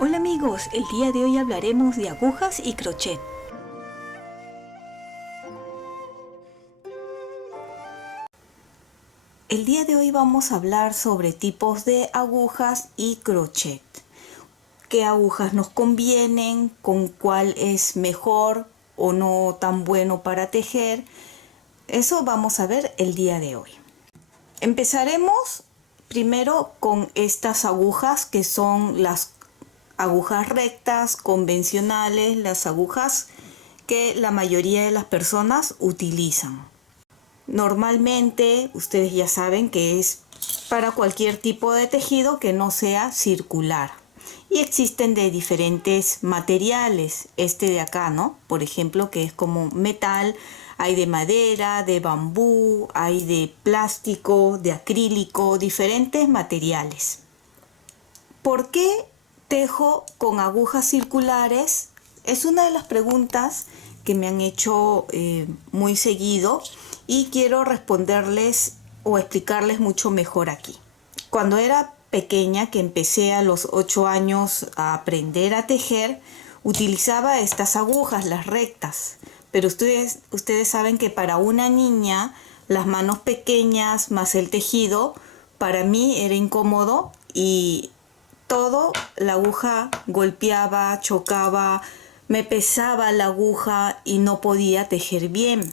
Hola amigos, el día de hoy hablaremos de agujas y crochet. El día de hoy vamos a hablar sobre tipos de agujas y crochet. ¿Qué agujas nos convienen? ¿Con cuál es mejor o no tan bueno para tejer? Eso vamos a ver el día de hoy. Empezaremos primero con estas agujas que son las agujas rectas, convencionales, las agujas que la mayoría de las personas utilizan. Normalmente ustedes ya saben que es para cualquier tipo de tejido que no sea circular. Y existen de diferentes materiales. Este de acá, ¿no? Por ejemplo, que es como metal. Hay de madera, de bambú, hay de plástico, de acrílico, diferentes materiales. ¿Por qué tejo con agujas circulares? Es una de las preguntas que me han hecho muy seguido y quiero responderles o explicarles mucho mejor aquí. Cuando era pequeña, que empecé a los 8 años a aprender a tejer, utilizaba estas agujas, las rectas. Pero ustedes saben que para una niña, las manos pequeñas más el tejido, para mí era incómodo y todo, la aguja golpeaba, chocaba, me pesaba la aguja y no podía tejer bien.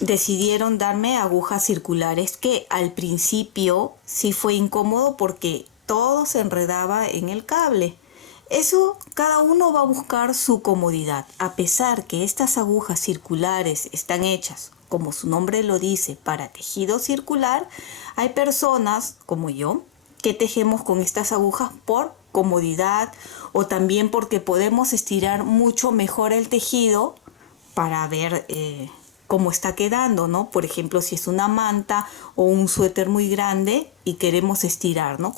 Decidieron darme agujas circulares que al principio sí fue incómodo porque todo se enredaba en el cable. Eso cada uno va a buscar su comodidad. A pesar que estas agujas circulares están hechas, como su nombre lo dice, para tejido circular, hay personas como yo que tejemos con estas agujas por comodidad o también porque podemos estirar mucho mejor el tejido para ver cómo está quedando, ¿no? Por ejemplo, si es una manta o un suéter muy grande y queremos estirar, ¿no?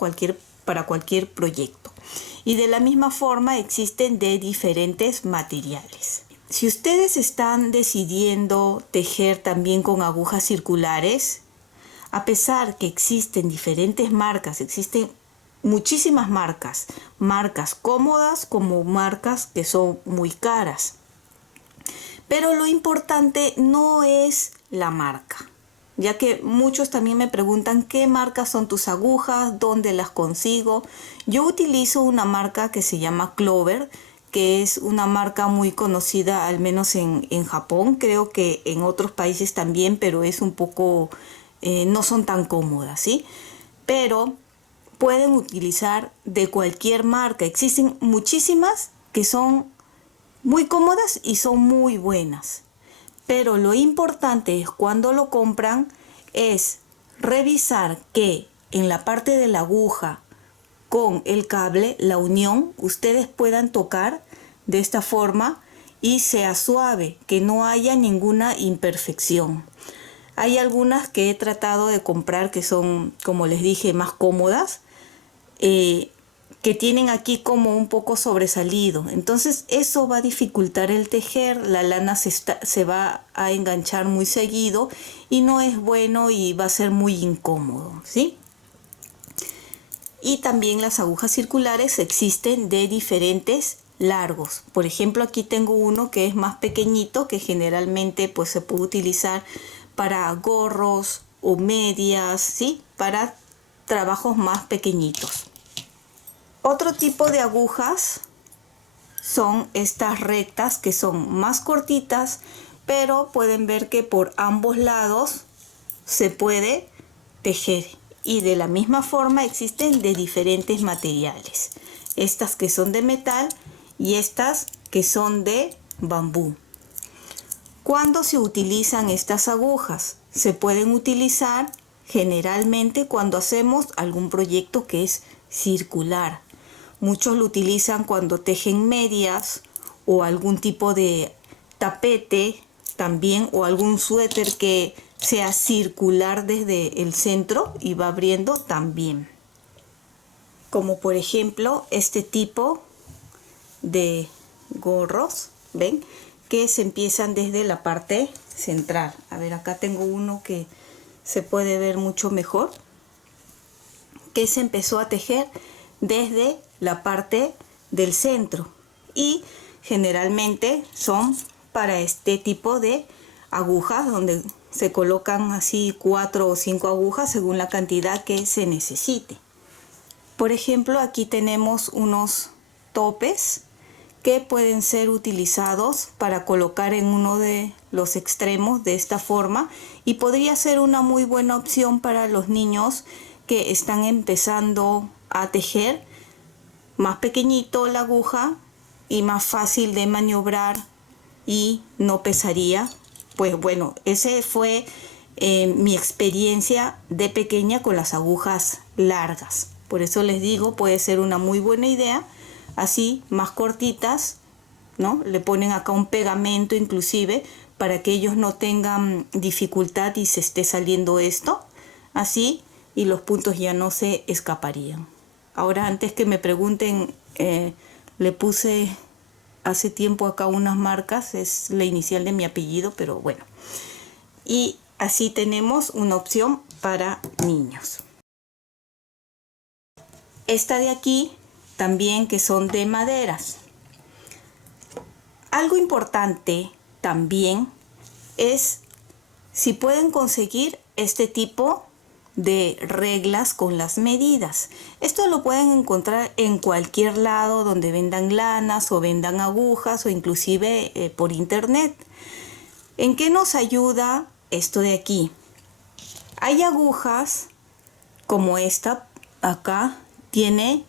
Para cualquier proyecto. Y de la misma forma existen de diferentes materiales. Si ustedes están decidiendo tejer también con agujas circulares, a pesar que existen diferentes marcas, existen muchísimas marcas cómodas como marcas que son muy caras. Pero lo importante no es la marca, ya que muchos también me preguntan qué marcas son tus agujas, dónde las consigo. Yo utilizo una marca que se llama Clover, que es una marca muy conocida, al menos en Japón, creo que en otros países también, pero es un poco, no son tan cómodas, ¿sí? Pero pueden utilizar de cualquier marca, existen muchísimas que son muy cómodas y son muy buenas. Pero lo importante es cuando lo compran es revisar que en la parte de la aguja con el cable, la unión, ustedes puedan tocar de esta forma y sea suave, que no haya ninguna imperfección. Hay algunas que he tratado de comprar que son, como les dije, más cómodas, que tienen aquí como un poco sobresalido. Entonces eso va a dificultar el tejer, la lana se va a enganchar muy seguido y no es bueno y va a ser muy incómodo, ¿sí? Y también las agujas circulares existen de diferentes largos. Por ejemplo, aquí tengo uno que es más pequeñito, que generalmente pues se puede utilizar para gorros o medias, ¿sí? Para trabajos más pequeñitos. Otro tipo de agujas son estas rectas que son más cortitas, pero pueden ver que por ambos lados se puede tejer. Y de la misma forma existen de diferentes materiales. Estas que son de metal y estas que son de bambú. ¿Cuándo se utilizan estas agujas? Se pueden utilizar generalmente cuando hacemos algún proyecto que es circular. Muchos lo utilizan cuando tejen medias o algún tipo de tapete también, o algún suéter que sea circular desde el centro y va abriendo también. Como por ejemplo este tipo de gorros, ¿ven? Que se empiezan desde la parte central. A ver, acá tengo uno que se puede ver mucho mejor, que se empezó a tejer desde la parte del centro, y generalmente son para este tipo de agujas donde se colocan así 4 o 5 agujas según la cantidad que se necesite. Por ejemplo, aquí tenemos unos topes que pueden ser utilizados para colocar en uno de los extremos de esta forma, y podría ser una muy buena opción para los niños que están empezando a tejer. Más pequeñito la aguja y más fácil de maniobrar y no pesaría. Pues bueno, ese fue mi experiencia de pequeña con las agujas largas. Por eso les digo, puede ser una muy buena idea. Así, más cortitas, ¿no? Le ponen acá un pegamento inclusive para que ellos no tengan dificultad y se esté saliendo esto. Así, y los puntos ya no se escaparían. Ahora, antes que me pregunten, le puse hace tiempo acá unas marcas, es la inicial de mi apellido, pero bueno. Y así tenemos una opción para niños. Esta de aquí también, que son de maderas. Algo importante también es si pueden conseguir este tipo de reglas con las medidas. Esto lo pueden encontrar en cualquier lado donde vendan lanas o vendan agujas, o inclusive por internet. ¿En qué nos ayuda esto de aquí? Hay agujas como esta acá, tiene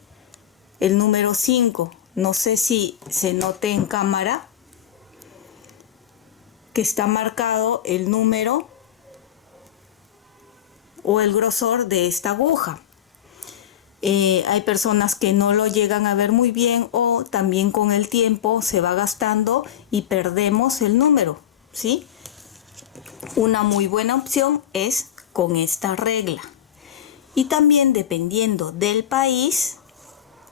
el número 5. No sé si se note en cámara que está marcado el número o el grosor de esta aguja. Hay personas que no lo llegan a ver muy bien, o también con el tiempo se va gastando y perdemos el número, ¿sí? Una muy buena opción es con esta regla. Y también, dependiendo del país,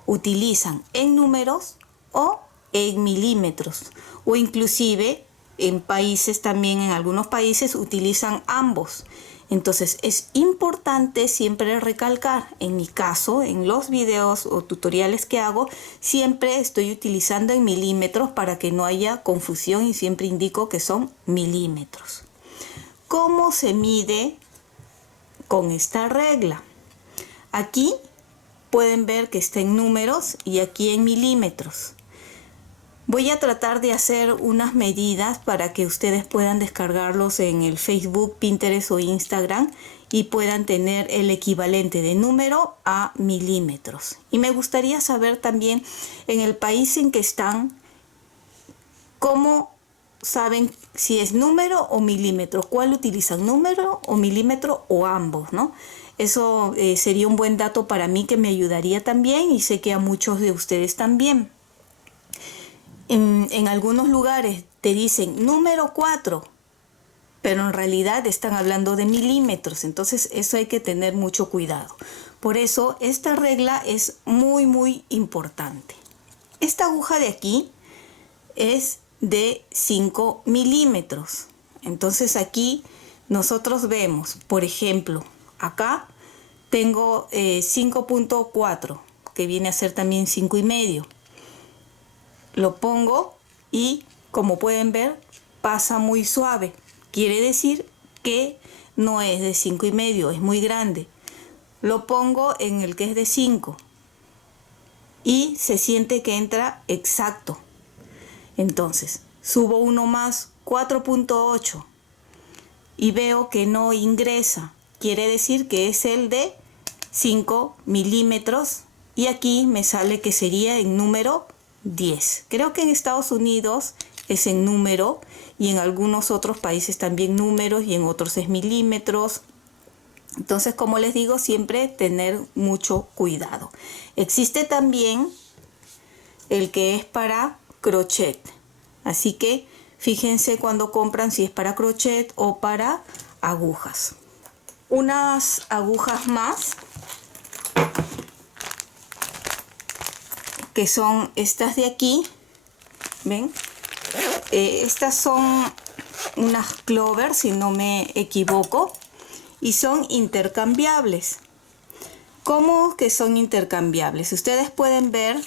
utilizan en números o en milímetros, o inclusive en países también, en algunos países utilizan ambos. Entonces es importante siempre recalcar, en mi caso, en los videos o tutoriales que hago, siempre estoy utilizando en milímetros para que no haya confusión, y siempre indico que son milímetros. ¿Cómo se mide con esta regla? Aquí pueden ver que está en números y aquí en milímetros. Voy a tratar de hacer unas medidas para que ustedes puedan descargarlos en el Facebook, Pinterest o Instagram y puedan tener el equivalente de número a milímetros. Y me gustaría saber también, en el país en que están, cómo saben si es número o milímetro, cuál utilizan, número o milímetro o ambos, ¿no? Eso sería un buen dato para mí, que me ayudaría también, y sé que a muchos de ustedes también. En algunos lugares te dicen número 4, pero en realidad están hablando de milímetros. Entonces eso hay que tener mucho cuidado. Por eso esta regla es muy importante. Esta aguja de aquí es de 5 milímetros. Entonces aquí nosotros vemos, por ejemplo, acá tengo 5.4, que viene a ser también 5,5. Lo pongo y, como pueden ver, pasa muy suave. Quiere decir que no es de 5,5, es muy grande. Lo pongo en el que es de 5 y se siente que entra exacto. Entonces subo uno más, 4.8, y veo que no ingresa. Quiere decir que es el de 5 milímetros, y aquí me sale que sería en número 10. Creo que en Estados Unidos es en número, y en algunos otros países también números, y en otros es milímetros. Entonces, como les digo, siempre tener mucho cuidado. Existe también el que es para crochet, así que fíjense cuando compran si es para crochet o para agujas. Unas agujas más, que son estas de aquí, ¿ven? Estas son unas Clover, si no me equivoco, y son intercambiables. ¿Cómo que son intercambiables? Ustedes pueden ver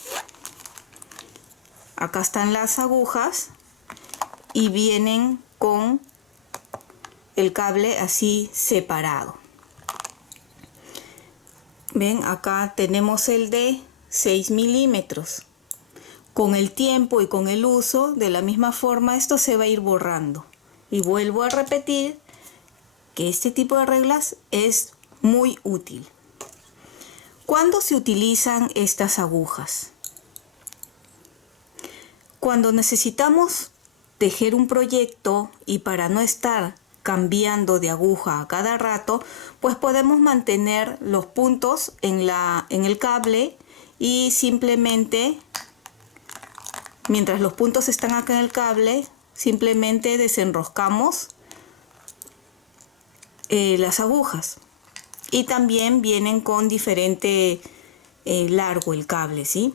acá están las agujas y vienen con el cable así separado. Ven, acá tenemos el de 6 milímetros. Con el tiempo y con el uso, de la misma forma, esto se va a ir borrando. Y vuelvo a repetir que este tipo de reglas es muy útil. ¿Cuándo se utilizan estas agujas? Cuando necesitamos tejer un proyecto y para no estar cambiando de aguja a cada rato, pues podemos mantener los puntos en el cable y simplemente, mientras los puntos están acá en el cable, simplemente desenroscamos las agujas. Y también vienen con diferente largo el cable, ¿sí?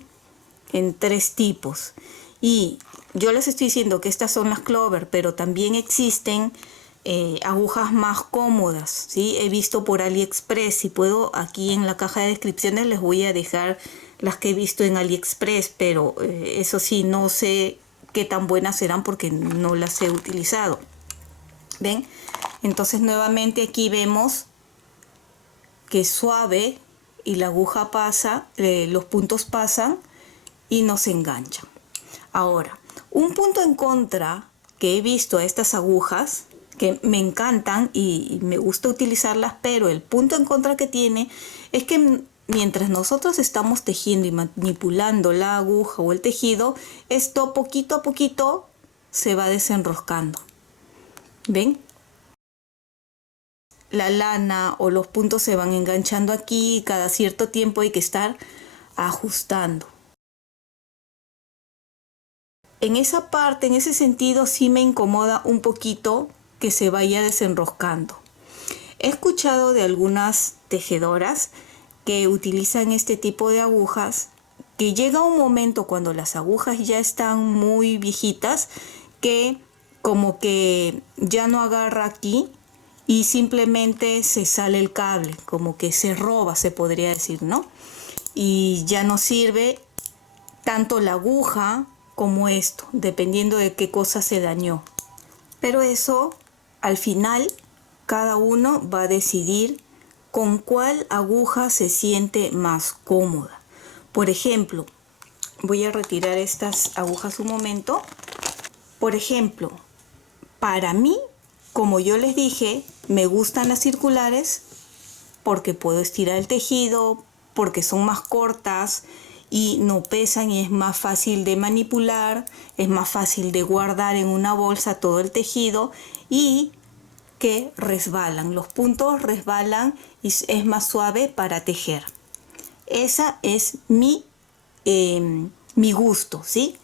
En 3 tipos. Y yo les estoy diciendo que estas son las Clover, pero también existen agujas más cómodas, ¿sí? He visto por AliExpress. Si puedo, aquí en la caja de descripciones les voy a dejar las que he visto en AliExpress, pero eso sí, no sé qué tan buenas serán porque no las he utilizado. ¿Ven? Entonces nuevamente aquí vemos que es suave y la aguja pasa, los puntos pasan y no se enganchan. Ahora, un punto en contra que he visto a estas agujas, que me encantan y me gusta utilizarlas, pero el punto en contra que tiene es que mientras nosotros estamos tejiendo y manipulando la aguja o el tejido, esto poquito a poquito se va desenroscando. ¿Ven? La lana o los puntos se van enganchando aquí y cada cierto tiempo hay que estar ajustando. En esa parte, en ese sentido, sí me incomoda un poquito que se vaya desenroscando. He escuchado de algunas tejedoras que utilizan este tipo de agujas, que llega un momento cuando las agujas ya están muy viejitas, que como que ya no agarra aquí y simplemente se sale el cable, como que se roba, se podría decir, ¿no? Y ya no sirve tanto la aguja como esto, dependiendo de qué cosa se dañó. Pero eso, al final, cada uno va a decidir con cuál aguja se siente más cómoda. Por ejemplo, voy a retirar estas agujas un momento. Por ejemplo, para mí, como yo les dije, me gustan las circulares porque puedo estirar el tejido, porque son más cortas y no pesan y es más fácil de manipular, es más fácil de guardar en una bolsa todo el tejido y que resbalan, los puntos resbalan y es más suave para tejer. Esa es mi gusto, ¿sí?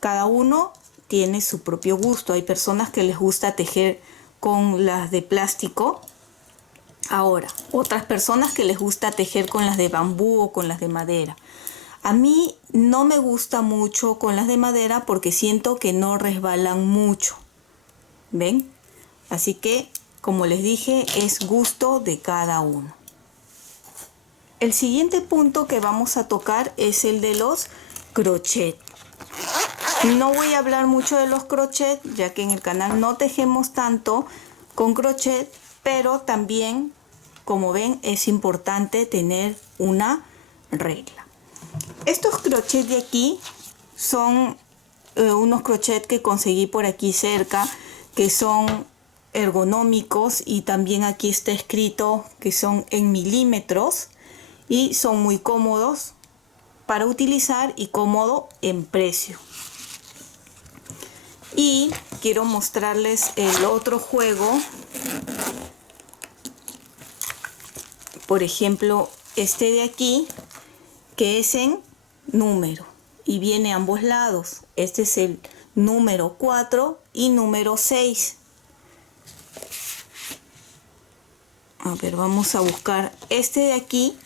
Cada uno tiene su propio gusto. Hay personas que les gusta tejer con las de plástico. Ahora, otras personas que les gusta tejer con las de bambú o con las de madera. A mí no me gusta mucho con las de madera porque siento que no resbalan mucho. ¿Ven? Así que, como les dije, es gusto de cada uno. El siguiente punto que vamos a tocar es el de los crochet. No voy a hablar mucho de los crochet, ya que en el canal no tejemos tanto con crochet, pero también, como ven, es importante tener una regla. Estos crochet de aquí son unos crochet que conseguí por aquí cerca, que son ergonómicos y también aquí está escrito que son en milímetros y son muy cómodos para utilizar y cómodo en precio. Y quiero mostrarles el otro juego. Por ejemplo, este de aquí, que es en número y viene a ambos lados. Este es el número 4 y número 6. A ver, vamos a buscar. Este de aquí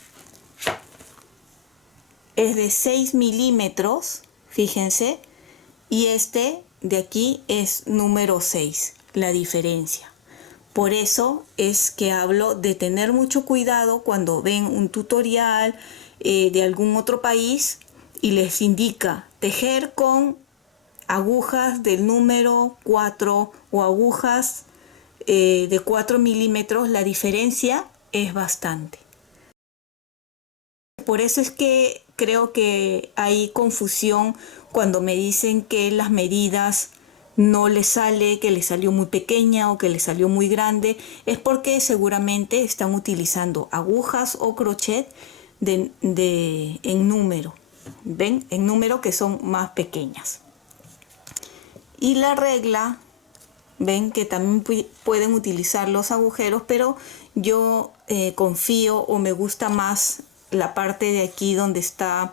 es de 6 milímetros, fíjense, y este de aquí es número 6, la diferencia. Por eso es que hablo de tener mucho cuidado cuando ven un tutorial de algún otro país y les indica tejer con agujas del número 4 o agujas de 4 milímetros, la diferencia es bastante. Por eso es que creo que hay confusión cuando me dicen que las medidas no les sale, que les salió muy pequeña o que les salió muy grande. Es porque seguramente están utilizando agujas o crochet en número. ¿Ven? En número, que son más pequeñas. Y la regla, ven que también pueden utilizar los agujeros, pero yo confío o me gusta más la parte de aquí donde están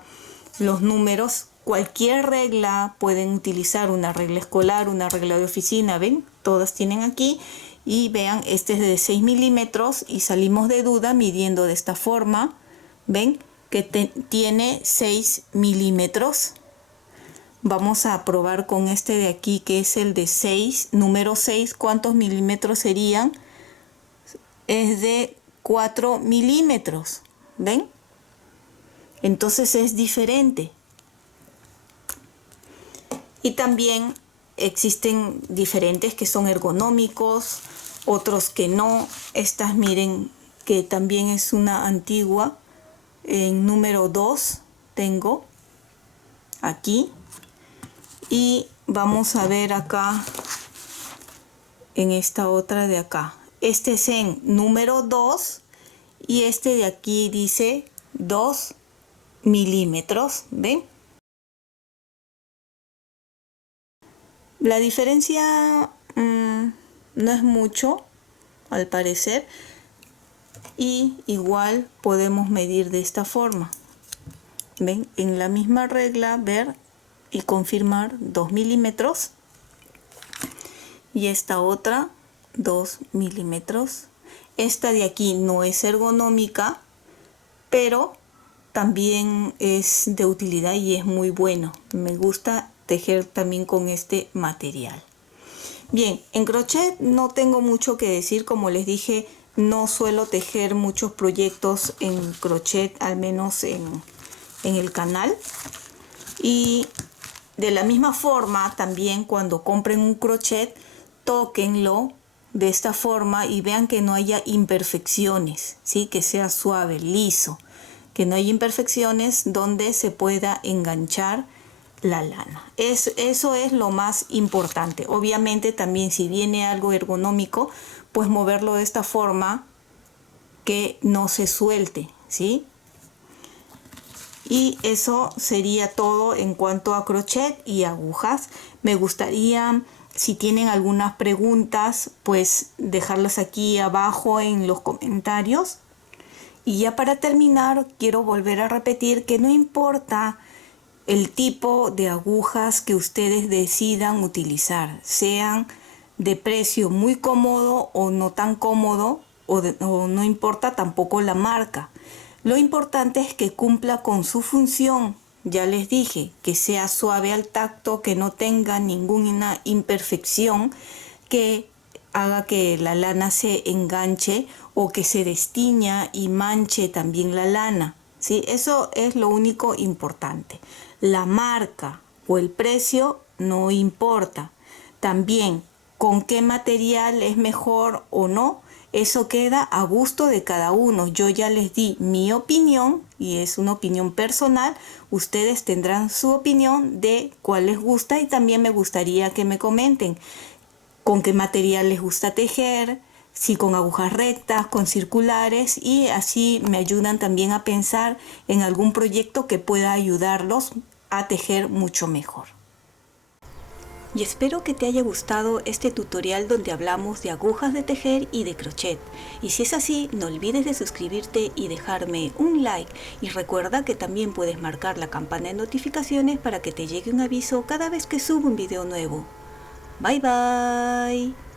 los números. Cualquier regla pueden utilizar, una regla escolar, una regla de oficina, ven, todas tienen aquí. Y vean, este es de 6 milímetros y salimos de duda midiendo de esta forma. Ven que tiene 6 milímetros. Vamos a probar con este de aquí, que es el de 6, número 6. ¿Cuántos milímetros serían? Es de 4 milímetros. ¿Ven? Entonces es diferente. Y también existen diferentes que son ergonómicos, otros que no. Estas, miren, que también es una antigua. En número 2 tengo aquí. Y vamos a ver acá, en esta otra de acá. Este es en número 2 y este de aquí dice 2 milímetros. ¿Ven? La diferencia no es mucho, al parecer. Y igual podemos medir de esta forma. ¿Ven? En la misma regla, ver y confirmar 2 milímetros. Y esta otra 2 milímetros. Esta de aquí no es ergonómica, pero también es de utilidad y es muy bueno. Me gusta tejer también con este material. Bien, en crochet no tengo mucho que decir. Como les dije, no suelo tejer muchos proyectos en crochet, al menos en el canal. Y de la misma forma, también cuando compren un crochet, tóquenlo de esta forma y vean que no haya imperfecciones, ¿sí? Que sea suave, liso, que no haya imperfecciones donde se pueda enganchar la lana. Eso es lo más importante. Obviamente también, si viene algo ergonómico, pues moverlo de esta forma que no se suelte, ¿sí? Y eso sería todo en cuanto a crochet y agujas. Me gustaría, si tienen algunas preguntas, pues dejarlas aquí abajo en los comentarios. Y ya para terminar, quiero volver a repetir que no importa el tipo de agujas que ustedes decidan utilizar, sean de precio muy cómodo o no tan cómodo, o no importa tampoco la marca. Lo importante es que cumpla con su función. Ya les dije, que sea suave al tacto, que no tenga ninguna imperfección que haga que la lana se enganche o que se destiña y manche también la lana, ¿sí? Eso es lo único importante. La marca o el precio no importa. También con qué material es mejor o no, eso queda a gusto de cada uno. Yo ya les di mi opinión y es una opinión personal. Ustedes tendrán su opinión de cuál les gusta, y también me gustaría que me comenten con qué material les gusta tejer, si con agujas rectas, con circulares, y así me ayudan también a pensar en algún proyecto que pueda ayudarlos a tejer mucho mejor. Y espero que te haya gustado este tutorial donde hablamos de agujas de tejer y de crochet. Y si es así, no olvides de suscribirte y dejarme un like. Y recuerda que también puedes marcar la campana de notificaciones para que te llegue un aviso cada vez que subo un video nuevo. Bye bye.